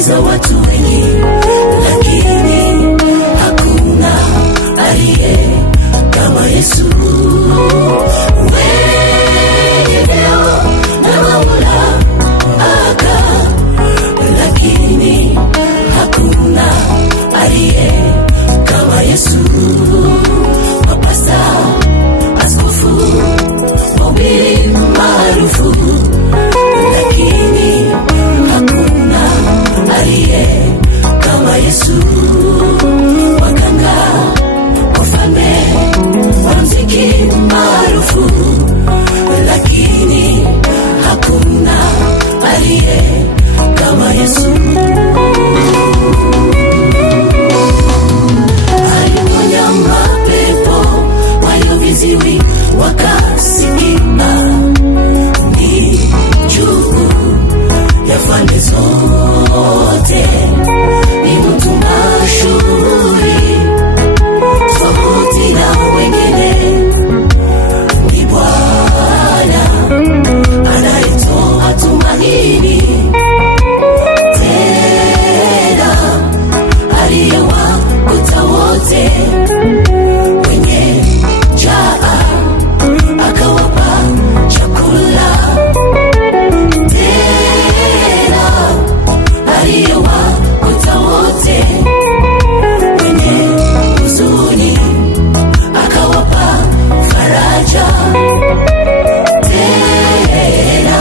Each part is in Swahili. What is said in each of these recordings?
za watu wengi, lakini hakuna aliye kama Yesu. Wewe leo na mamlaka, lakini hakuna aliye kama Yesu. Mapasta, askofu, mhubiri maarufu, lakini hakuna aliye kama Yesu. Waganga, wafalme, wanamuziki maarufu, lakini hakuna aliye kama Yesu. Aliponya mapepo, walio viziwi wakasikika. Ni juu ya falme zote, ni mtu mashuhuri tofauti na wengine. Ni Bwana anayetoa tumaini, tena aliyewakuta wote wenye njaa akawapa chakula, tena aliyewakuta wote wenye huzuni akawapa faraja, tena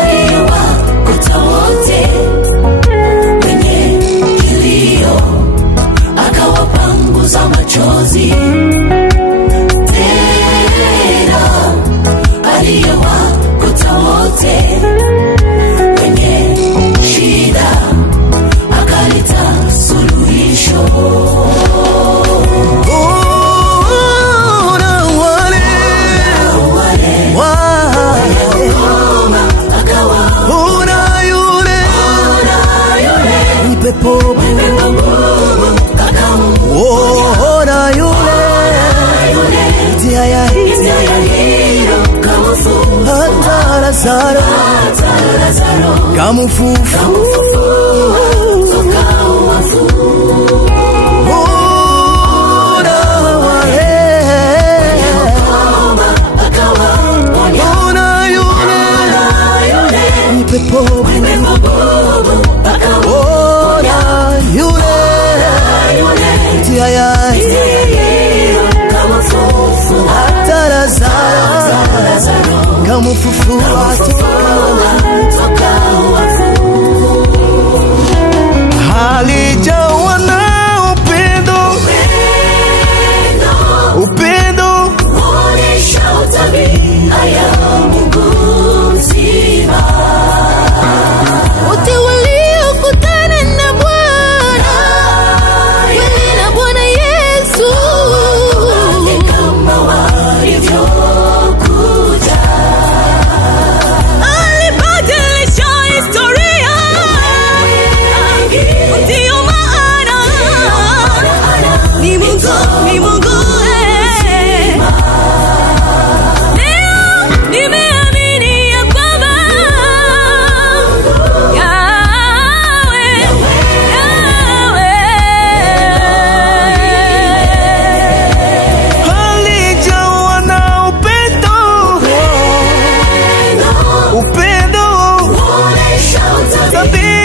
aliyewakuta wote wenye kilio akawapanguza machozi, tena aliyewakuta wote wenye shida akaleta suluhisho. Kamufufu toka wafu, ona yule nipe popo, ona yule tia ya kamufufu hata Lazaro, kamufufu toka wafu. Alijawa na upendo, onesha tabia ya Mungu mzima. Wote waliokutana na Bwana, wale na Bwana Yesu, kama walivyokuja, alibadilisha historia. Ndio maana ni Mungu. Leo nimeamini ya kwamba Yahweh alijawa na upendo, onesha tabia